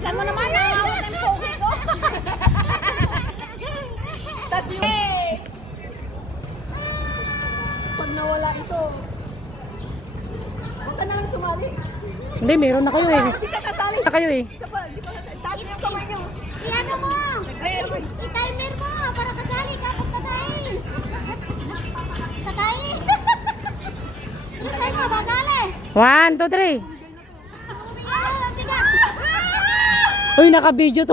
Bilisan mo naman, nakahawak ng pogi ko. Pag nawala ito, huwag ka na lang sumali. Hindi, meron na kayo eh. Hindi ka kasali. Na kayo eh. Isa pa, hindi pa kasali. Taas niyo yung kamay niyo. Iano mo? I-timer mo para kasali ka kung tatayin. Tatayin. Bilisan mo, bagali. 1, 2, 3. Uy, naka-video to.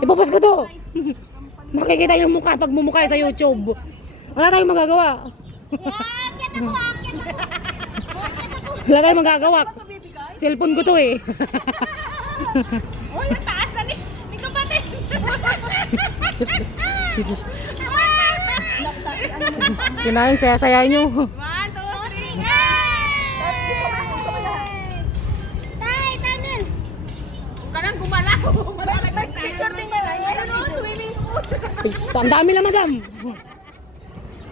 Ipopost ko to. Makikita yung mukha pag mumukha sa YouTube. Wala tayong magagawa. Akyat ako, akyat ako. Wala tayong magagawa. Cellphone ko to eh. Uy, ang taas na ni kapatid. Kinain, saya-saya nyo. 1, 2, 3. Tay, timer. Huwag ka nang gumalaw. Picture din yan. Ayun o, swimming pool. Ang dami na, madam.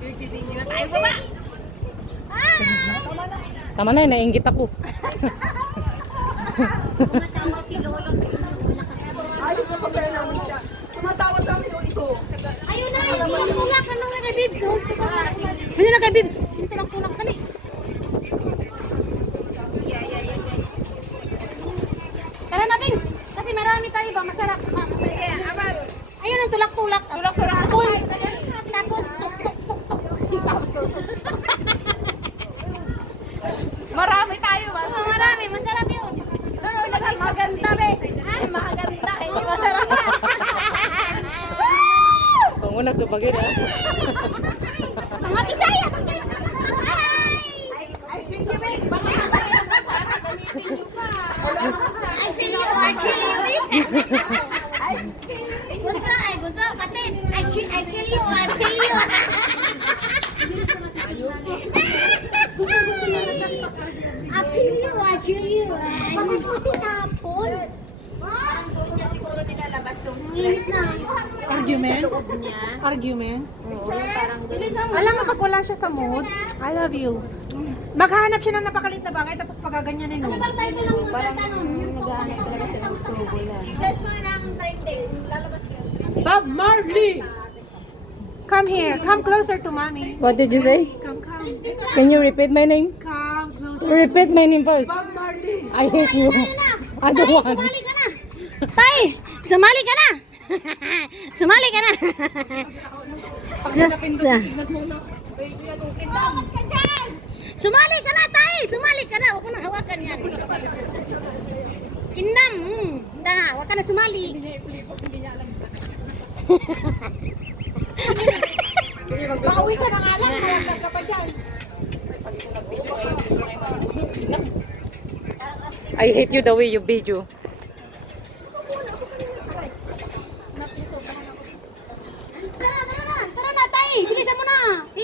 Hindi na tayo baba. Tama na, nainggit ako. Tumatawa si Lolo sa inyo. Ayos na pasaya namin siya. Tumatawa sa amin o ito. Ayun na, tulak ka lang na kay Bibs. Hindi na kay Bibs. Tulak-tulak ka na. Tara na, Bing. Kasi marami tayo ba? Masarap. Sige, abar. Ayun ang tulak-tulak. Tulak-tulak. Tapos tuk-tuk-tuk-tuk. Tapos tulak. Marami tayo ba? Oh, marami. Masarap yun. Maganda be. Ay, maganda. Hindi masarap. Kung unang subagin ha. Mga Bisaya. I feel you, be. Baka tayo mo sana gamitin nyo pa. I feel you. I kill you. Bunso, ay bunso. Patin. I kill you. I kill you. I kill you. I kill you. Bakit mo tinapon? Parang doon niya siguro nilalabas yung Linis na. Argument? loob niya. Argument? Oo, yung parang doon. Alam mo, pag wala siya sa mood, I love you. Maghahanap siya ng napakalit na bagay, tapos pagaganyanin mo. Bang tayo lang muna Parang tanong. naghahanap talaga siya ng tubo yan. There's mga nang trending. Lalabas yun. Bob Marley! Come here. Come closer to mommy. What did you say? Come. Can you repeat my name? Come closer. Repeat my name first. Bob Marley. I hate you. I don't want. Sumali ka na. Tay, sumali ka na. Sumali ka na. Sumali ka na, tay. Sumali ka na. Huwag ko nang hawakan yan. Inam. Huwag ka na sumali. Pauwi ka na nga lang. Hawakan ka pa dyan. I hate you the way you video.